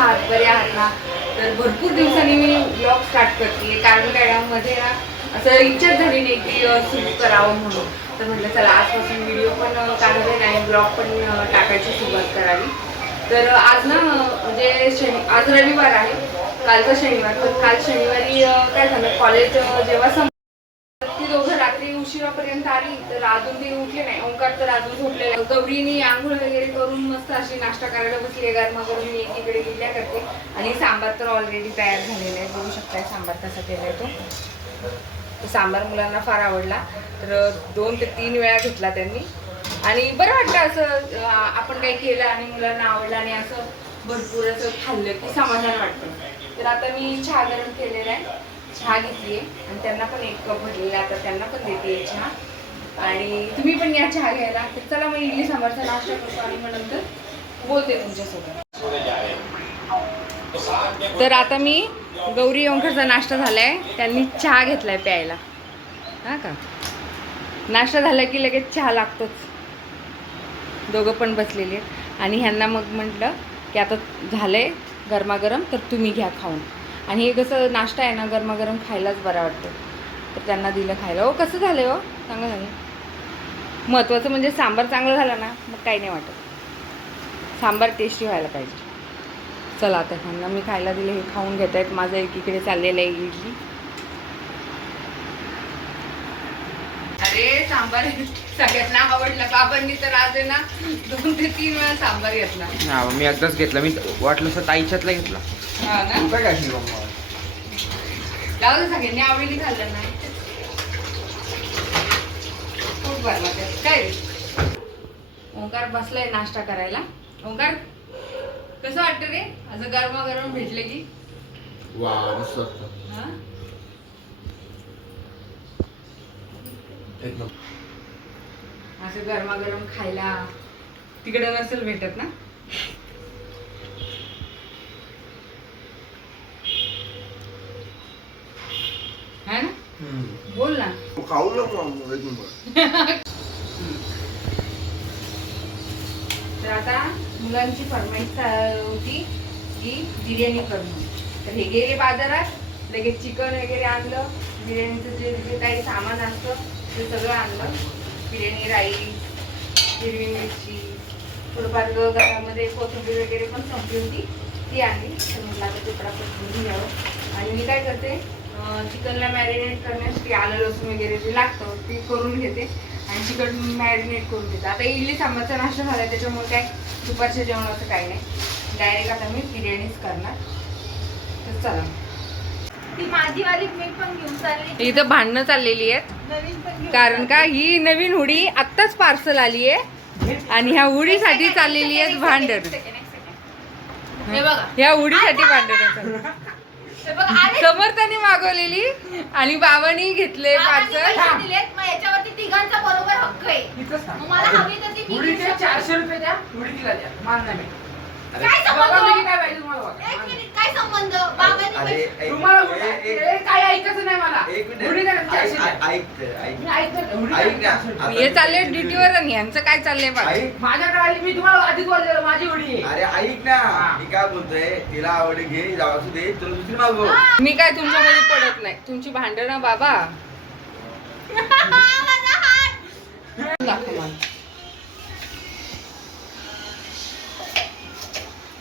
आहात, बरे आहात ना? तर भरपूर दिवसांनी मी ब्लॉग स्टार्ट करते, कारण काय मध्ये ना असं इच्छा झाली नाही की सुरू करावं म्हणून. तर म्हटलं चला आजपासून व्हिडिओ पण काढावे नाही, ब्लॉग पण टाकायची सुरुवात करावी. तर आज ना म्हणजे आज रविवार आहे, कालचा शनिवार. तर काल शनिवारी काय झालं, कॉलेज जेव्हा ती दोघं रात्री उशिरापर्यंत आली तर अजून ते उठले नाही. ओंकार तर अजून झोपलेला. गौरीनी आंघोळ वगैरे करून मस्त अशी नाश्ता करायला बसली. गरमागरम मी एकीकडे गिल्ल्या करते आणि सांबार तर ऑलरेडी तयार झालेला आहे. बघू शकताय सांबार कसा केलाय तो सांबार मुलांना फार आवडला. तर 2 ते 3 वेळा घेतला त्यांनी आणि बरं वाटतं असं आपण काही केलं आणि मुलांना आवडलं आणि असं भरपूर असं खाल्लं की समाधान वाटतं. तर आता मी चहा गरम केलेला आहे, चहा घेतली आहे आणि त्यांना पण 1 कप भरलेला, आता त्यांना पण देते चहा. आणि तुम्ही पण या चहा घ्यायला. तर चला मग इडली सांबारचा नाश्ता करतो आणि मग नंतर बोलते तुमच्यासोबत. तर आता मी गौरी ओंकारचा नाश्ता झालाय, त्यांनी चहा घेतलाय प्यायला. हा का, नाश्ता झाला की लगेच चहा लागतोच. दोघं पण बसलेले आहेत आणि ह्यांना मग म्हटलं की आता झालंय गरमागरम तर तुम्ही घ्या खाऊन. आणि हे कसं नाश्ता आहे ना, गरमागरम खायलाच बरं वाटतं. तर त्यांना दिलं खायला. हो कसं झालं हो, चांगलं झालं. महत्त्वाचं म्हणजे सांबार चांगलं झालं ना, मग काही नाही वाटत. सांबार टेस्टी व्हायला पाहिजे. चला आता ह्यांना मी खायला दिले, हे खाऊन घेत आहेत. माझं एकीकडे चाललेलं आहे इडली. अरे सांबार सगळ्यांना आवडलं. बाबांनी तर आज आहे ना 2 ते 3 वेळा सांबार घेतला. हा मी एकदाच घेतला. मी वाटलं असं ताईच्यातला घेतला. हा ना, लावलं सगळ्यांनी आवडीने खाल्लं ना. खूप बरं वाटत. काय रे ओंकार बसलाय नाश्ता करायला. ओंकार कसं वाटतं रे असं गरमागरम भेटले की? वा मस्त. हा असं गरमागरम खायला तिकडे नसेल भेटत ना. है ना, बोल ना. खाऊ नका. तर आता मुलांची फरमाईश होती की बिर्याणी करणं. तर हे गेले बाजारात, लगेच चिकन वगैरे आणलं, बिर्याणीचं जे जे काही सामान असतं ते सगळं आणलं. बिर्याणी राईस, हिरवी मिरची, थोडंफार घरामध्ये कोथिंबीर वगैरे पण संपली होती, ती आणली. तर म्हटलं आता ते पटापट घेऊन घ्यावं. आणि मी काय करते, चिकनला मॅरिनेट करण्यासाठी आलं लसूण वगैरे जे लागतं ते करून घेते आणि चिकन मॅरिनेट करून घेते. आता इडली सांबारचा नाश्ता झाला, त्याच्यामुळे काय दुपारच्या जेवणाचं काही नाही. डायरेक्ट आता मी बिर्याणीच करणार. तर चला, ती माझीवाली मी पण घेऊन चालली. इथं भांडणं चाललेली आहेत. नवीन पण घेऊन कारण का ही नवीन हुडी आत्ताच पार्सल आली आहे आणि ह्या हुडीसाठी चाललेली आहेत भांडण. हे बघा, ह्या हुडीसाठी भांडण हे बघा, आले समर्थाने मागवलेली आणि बाबांनी घेतले बाबांनी पार्सल. पैसे दिलेत, मग याच्यावरती तिघांचा बरोबर हक्क आहे. मग मला हवी तर ती मी घेऊ शकते. 400 रुपये द्या, उडी तिला द्या. मान नाही. काय संबंध? काय पाहिजे तुम्हाला बघा. 1 मिनिट, काय संबंध? बाबांनी पैसे तुम्हाला काय ऐकायचं नाही मला. उडी द्या, 400 द्या. ऐक मी ऐकतो. उडी द्या, 400 द्या. हे चालले ड्युटीवर आणि यांचं काय चाललंय बघा. माझ्याकडे आली, मी तुम्हाला आधीच बोललेलं माझी उडी आहे. अरे ऐक ना, मी काय बोलतोय, तिला आवड घे, जाऊ दे, तुला दुसरी मागव. मी काय तुमच्यामध्ये पडत नाही. तुमची भांडणं बाबा माझा हात. दाखव मला.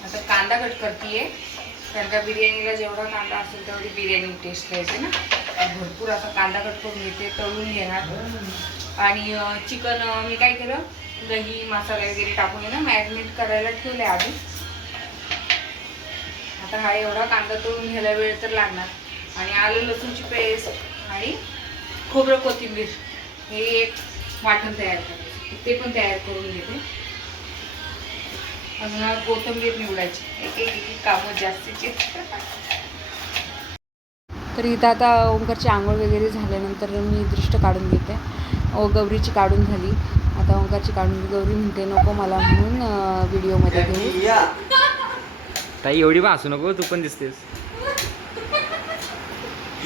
आता कांदा कट करतीये, कारण का बिर्याणीला जेवढा कांदा असेल तेवढी बिर्याणी टेस्ट येते ना. भरपूर असा कांदा कट करून घेते, तळून घेणार. आणि चिकन मी काय केलं, दही मसाला वगैरे टाकून ना मॅरिनेट करायला ठेवले आधी. आता हा एवढा कांदा तळून घ्यायला वेळ तर लागणार. आणि आलं लसूणची पेस्ट आणि खोबरं कोथिंबीर हे एक वाटण तयार करायचं, ते पण तयार करून घेते. अजून कोथिंबीर निवडायची, एक एक कामं जास्तीची. तर इथं आता ओंकारची आंघोळ वगैरे झाल्यानंतर मी दृष्ट काढून घेते. गौरीची काढून झाली, आता ओंकारची काढून. गौरी म्हणते नको मला म्हणून व्हिडिओमध्ये घेऊ. ताई एवढी पण हसू नको, तू पण दिसतेस.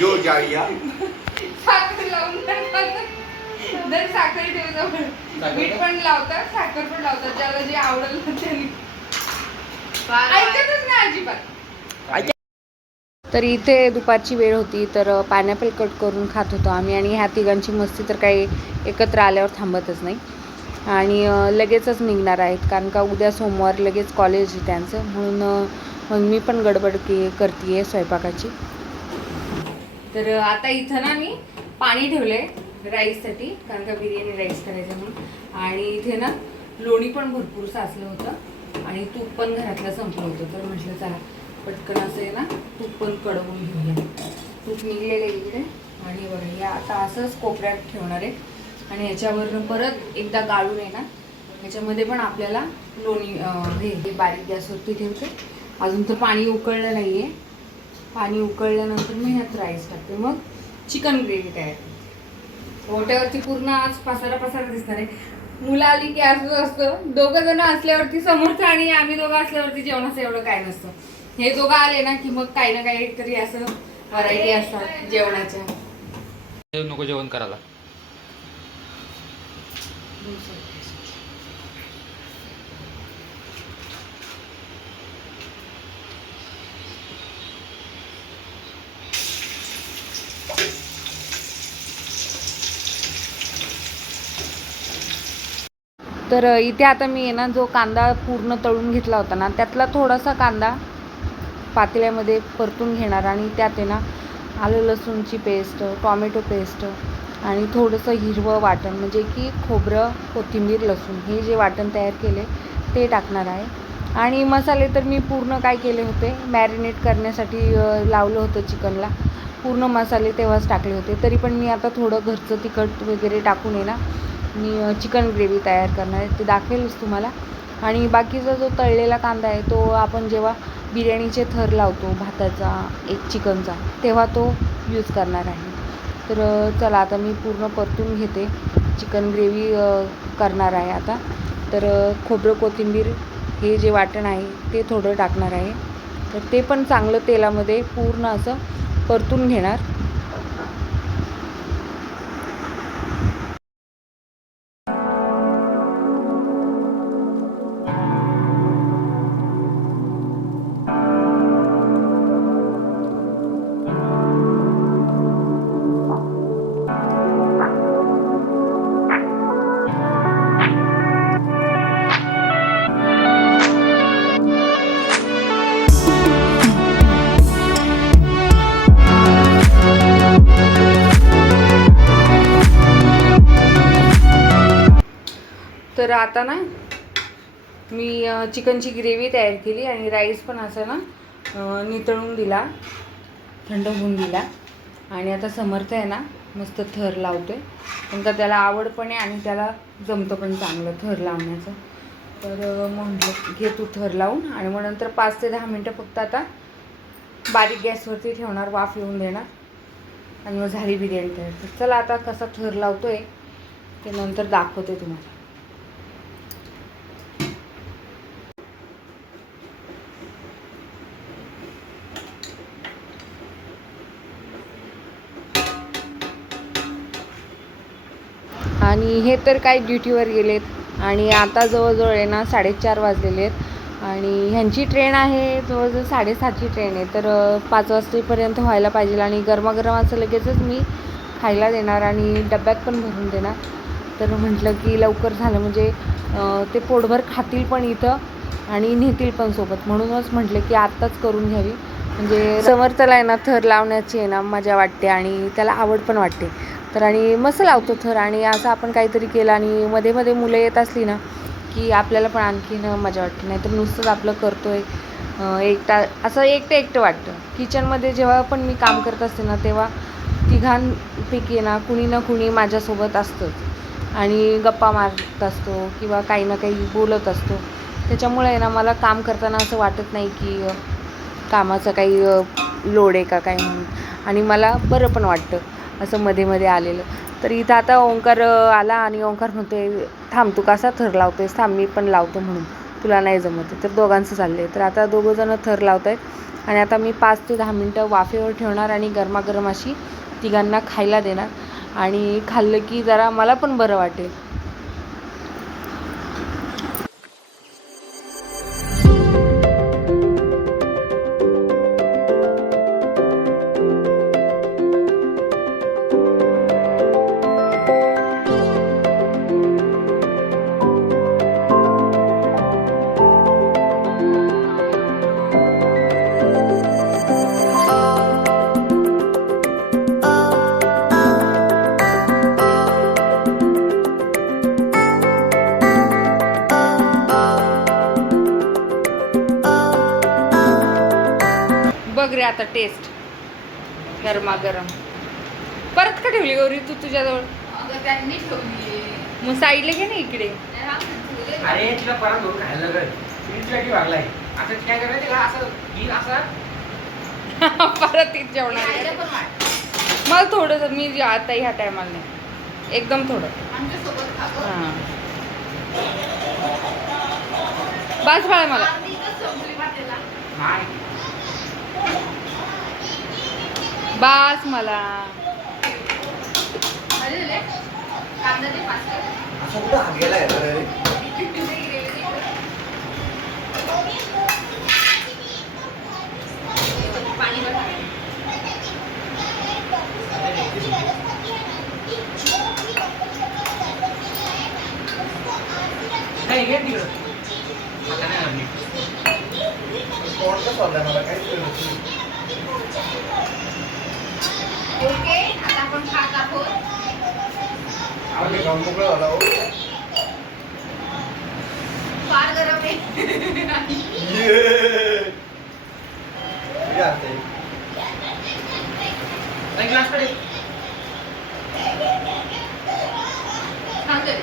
यो जाऊया. साखर लावून दर साखर ठेवतो, मीठ पण लावतात, साखर पण लावतात, ज्याला जे आवडेल त्यांनी. ऐकतच नाही अजिबात. तर इथे दुपारची वेळ होती, तर पायनॅपल कट करून खात होतो आम्ही. आणि ह्या तिघांची मस्ती तर काही एकत्र आल्यावर थांबतच नाही. आणि लगेचच निघणार आहेत, कारण का उद्या सोमवार लगेच कॉलेज आहे त्यांचं. म्हणून मग मी पण गडबड करते आहे स्वयंपाकाची. तर आता इथं ना मी पाणी ठेवलं आहे राईससाठी, कारण का बिर्याणी राईस करायचं म्हणून. आणि इथे ना लोणी पण भरपूर साचलं होतं आणि तूप पण घरातलं संपलं होतं. तर म्हटलं चला पटकन असं आहे ना तूप पण कडवून घेऊया. तूप निघलेलं इकडे. आणि बघा या आता असंच कोपऱ्यात ठेवणार आहे. आणि ह्याच्यावरनं परत एकदा गाळून आहे ना ह्याच्यामध्ये पण आपल्याला लोणी हे बारीक गॅसवरती ठेवते. अजून तर पाणी उकळलं नाही आहे. पाणी उकळल्यानंतर मी ह्यात राईस टाकते, मग चिकन ग्रेव्ही तयार. ओट्यावरती पूर्ण आज पसारा दिसणार आहे. मुलं आली की असंच असतं, दोघं जण असल्यावरती समोरचं आणि आम्ही दोघं असल्यावरती जेवणाचं एवढं काय नसतं. हे दोघं आले ना की मग काही ना काही तरी असं व्हरायटी असतात जेवणाच्या. नको जेवण करायला. तर इथे आता मी आहे ना जो कांदा पूर्ण तळून घेतला होता ना त्यातला थोडासा कांदा पातेल्यामध्ये परतून घेणार. आणि त्यात आहे ना आलं लसूणची पेस्ट, टॉमॅटो पेस्ट आणि थोडंसं हिरवं वाटण, म्हणजे की खोबरं, कोथिंबीर, लसूण हे जे वाटण तयार केले ते टाकणार आहे. आणि मसाले तर मी पूर्ण काय केले होते, मॅरिनेट करण्यासाठी लावलं होतं चिकनला. पूर्ण मसाले तेव्हाच टाकले होते. तरी पण मी आता थोडं घरचं तिखट वगैरे टाकून आहे ना मी चिकन ग्रेव्ही तयार करणार आहे, ते दाखवेलच तुम्हाला. आणि बाकीचा जो तळलेला कांदा आहे तो आपण जेव्हा बिर्याणीचे थर लावतो भाताचा एक चिकनचा तेव्हा तो यूज करणार आहे. तर चला आता मी पूर्ण परतून घेते. चिकन ग्रेव्ही करणार आहे आता. तर खोबरं, कोथिंबीर हे जे वाटण आहे ते थोडं टाकणार आहे. तर ते पण चांगलं तेलामध्ये पूर्ण असं परतून घेणार. तर आता ना मी चिकनची ग्रेव्ही तयार केली आणि राईस पण असं ना नितळून दिला, थंड होऊन दिला. आणि आता समर्थ आहे ना मस्त थर लावतोय, पण का त्याला आवड पण आहे आणि त्याला जमतं पण चांगलं थर लावण्याचं. तर म्हटलं घे तू थर लावून. आणि मग नंतर 5 ते 10 मिनटं फक्त आता बारीक गॅसवरती ठेवणार, वाफ येऊन देणार आणि मग झाली बिर्याणी तयार. तर चला आता कसा थर लावतोय ते नंतर दाखवते तुम्हाला. आणि हे तर काय ड्युटीवर गेलेत आणि आता जवळजवळ आहे ना 4:30 वाजलेले आहेत. आणि ह्यांची ट्रेन आहे जवळजवळ 7:30ची ट्रेन आहे. तर 5 वाजेपर्यंत व्हायला पाहिजे. आणि गरमागरम असं लगेचच मी खायला देणार आणि डब्यात पण भरून देणार. तर म्हटलं की लवकर झालं म्हणजे ते पोटभर खातील पण इथं आणि नेतील पण सोबत. म्हणूनच म्हटलं की आत्ताच करून घ्यावी, म्हणजे समर्थला आहे ना थर लावण्याची आहे ना मजा वाटते आणि त्याला आवड पण वाटते. तर आणि मस्त लावतो थर. आणि असं आपण काहीतरी केलं आणि मध्ये मध्ये मुलं येत असली ना की आपल्याला पण आणखीन मजा वाटते. नाही तर नुसतंच आपलं करतोय असं एकटं वाटतं. किचनमध्ये जेव्हा पण मी काम करत असते ना तेव्हा तिघांपैकी ना कुणी माझ्यासोबत असतंच आणि गप्पा मारत असतो किंवा काही ना काही बोलत असतो. त्याच्यामुळे आहे ना मला काम करताना असं वाटत नाही की कामाचं काही लोड आहे का काय म्हणून. आणि मला बरं पण वाटतं असं मध्ये मध्ये आलेलं. तर इथं आता ओंकार आला आणि ओंकार म्हणते थांब तू कसा थर लावतोयस, थांब मी पण लावतो म्हणून, तुला नाही जमत. तर दोघांचं चाललं आहे. तर आता दोघंजणं थर लावत आहेत आणि आता मी 5 ते 10 मिनटं वाफेवर ठेवणार आणि गरमागरम अशी तिघांना खायला देणार. आणि खाल्लं की जरा मला पण बरं वाटेल. बघ रे आता टेस्ट गरमागरम. परत का ठेवली गौरी तू तुझ्याजवळ? अगं त्यांनी ठेवली. मग साईडला घे ना इकडे. अरे तिला परत धरून खायला लागल. तिला की वागलाय असं काय करायचं का असं ही असं परत तीच जेवणार. खायला पण वाट. मला थोडंसं मी आता ह्या टायमाला नाही, एकदम थोडं. आमच्यासोबत खातो. हां बस बाळा मला. अर्धी इथंच संपली वाटेला. नाही बास मला. अरे रे, कांदा दे पाच कर. असं कुठं हात गेलाय रे? पाणी बघ. नाही घे तिकडं. आता नाही आणली. कोणतं सोडलंय मला काहीच कळत नाही. ओके, आता आपण खात आहोत. आम्ही खाऊन मोकळं झाला हो. फार गरम आहे. किती असतंय? एक ग्लास कडे. चांगलं आहे.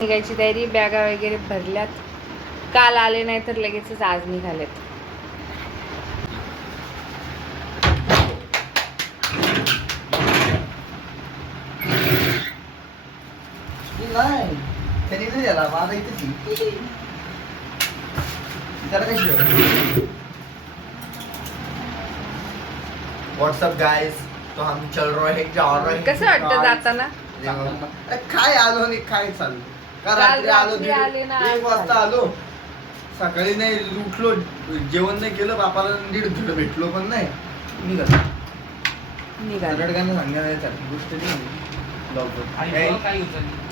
निघायची तयारी, बॅगा वगैरे भरल्यात. काल आले नाही तर लगेचच आज निघालेत. नाही त्यांनी नाही द्याला माझा इथेच त्याला कशी व्हॉट्सअप गाइस तो हम चल रहे हैं जा रहे हैं. कसं वाटतं जाताना? अरे काय आलो नाही काय चालू का काल रात्री आलो रात्री आले ना, आज 1 वाजता झालं. आलो. सकाळी नाही उठलो जेवण नाही केलं बापाला नीट धुडं भेटलो पण नाही निघालो. निघाले. रडगाने सांगण्यासारखी गोष्ट नाही आणि लवकर बघ काय उचलली.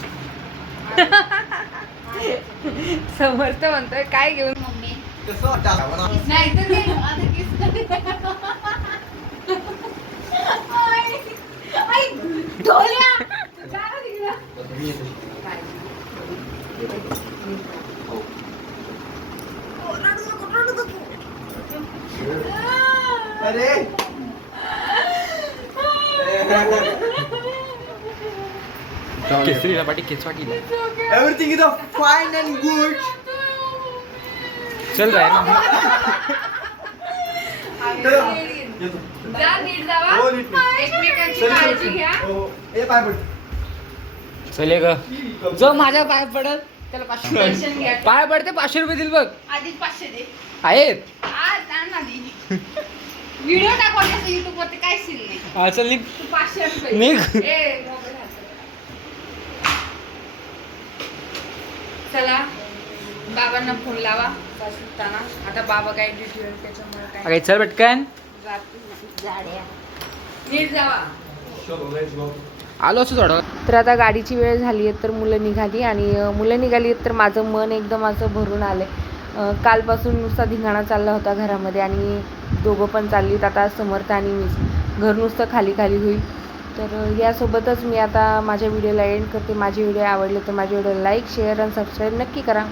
समर्थ म्हणतोय काय घेऊन. मम्मी. कसं वाटतं नाही तर काय, आता kiss कर. आई, आई, ढोल्या. जा ना तिकडं. अरे केसरीला पाठी केचवाटीला. Everything is fine and good. चल राय ना. जा नीट जावा. हो, नीट. एकमेकांची काळजी घ्या. ए पाय पड. चल ये ग. जो माझ्या पाय पडत त्याला 500 टेन्शन घ्या. पाय पडते 500 रुपये दिल बघ. आधीच 500 दे. आहेत. आज आण आधी. व्हिडिओ टाकवायचा YouTube वरती काय सीन नाही. हा चल निघ. तू 500 रुपये. निघ. ए, मोबाईल हातात. चला बाबांना फोन लावा सुटताना. आता बाबा काय ड्युटीवर त्याच्यामुळे काय अगे चल पटकन. जाड्या. नीट जावा. आलो असं थोडं. तर आता गाडीची वेळ झाली आहे तर मुलं निघाली आणि मुलं निघाली तर माझं मन एकदम असं भरून आलं आहे. कालपासून नुसता धिंगाणा चालला होता घरामध्ये आणि दोघं पण चाललीत आता समर्थ आणि मीच. घर नुसतं खाली खाली होईल. तर यासोबतच मी आता माझ्या व्हिडिओला एंड करते. माझे व्हिडिओ आवडले तर माझ्या व्हिडिओला लाईक शेअर आणि सबस्क्राईब नक्की करा.